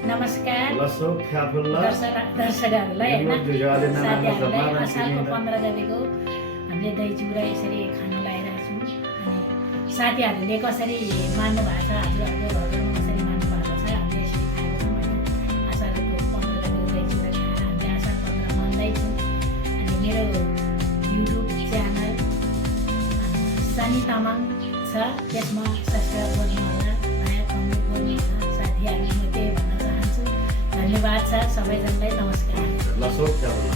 नमस्कार लसो फ्याफुल्ला दर्शकहरूलाई होइन साथीहरूलाई असारको 15 गतेको हामीले दही चिउरा यसरी खान लगाइरहेको छौँ। अनि साथीहरूले कसरी मान्नु भएको छ, हजुरहरूको घरमा कसरी मान्नु भएको छ, हामीले यसरी खाएको छौँ होइन। असारको 15 गतेको दही चिउरा खाएर हामीले असार 15 मान्दैछौँ। अनि मेरो युट्युब च्यानल सनी तामाङ छ, त्यसमा सब्सक्राइब गर्नु होला, नयाँ कमेन्ट गर्नु होला। साथीहरू म त्यही भन्न चाहन्छु। धन्यवाद छ सबैजनालाई। नमस्कार। लसो फ्याफुल्ला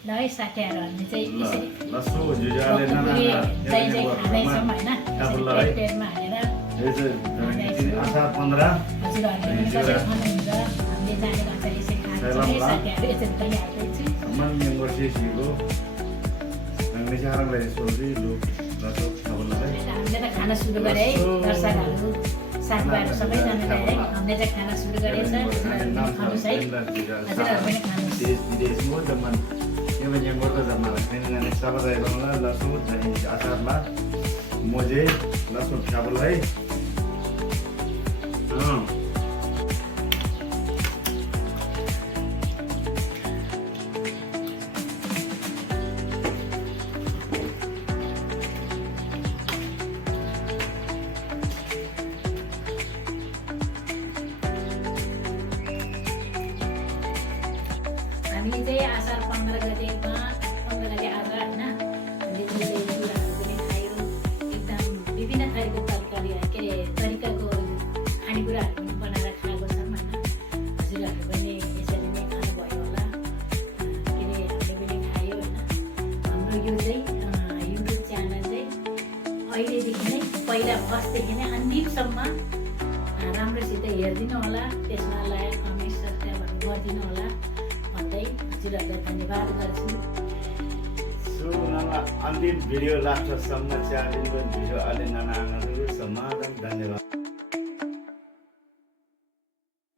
ल है साथीहरू, हामी चाहिँ यसरी लसो जुजाले दही चाहिँ खाँदैछौँ होइन। फ्याफुल्ला है प्लेटमा हालेर यो चाहिँ असार 15 हजुरहरूले पनि कसरी खानुहुन्छ, हामीले जानेको अनुसार यसरी खान्छौँ है साथीहरू। यसरी दही हाल्दैछु। Aman yang bersih dulu. Yang ini sekarang lagi solusi lu langsung tabel lagi. हामीले त खाना सुरु गरे है दर्शकहरू साथीभाइहरू सबैजनालाई है। हामीले चाहिँ खाना सुरु गरेछ। खानुहोस् है, हजुरहरू पनि खानुहोस्। Di semua teman. Yang menyambut ke zaman ini dengan sahabat saya bangla langsung dari asar lah. Moje langsung tabel lagi. हामीले चाहिँ असार 15 गतेमा 15 गते आज होइन, हामीले चाहिँ दही चिउराहरू पनि खायो। एकदम विभिन्न थरीको तरकारी के अरे तरिकाको खानेकुराहरू पनि बनाएर खाएको छौँ होइन। हजुरहरू पनि यसरी नै खानुभयो होला, के अरे हामीले पनि खायो होइन। हाम्रो यो चाहिँ युट्युब च्यानल चाहिँ अहिलेदेखि नै पहिला फर्स्टदेखि नै अन्तिमसम्म राम्रोसित हेरिदिनु होला, त्यसमा लाइक कमेन्ट सब्सक्राइबहरू गरिदिनु होला भन्दै हजुरहरूलाई धन्यवाद गर्छु। So, nama andin video last sama cari video alin anak-anak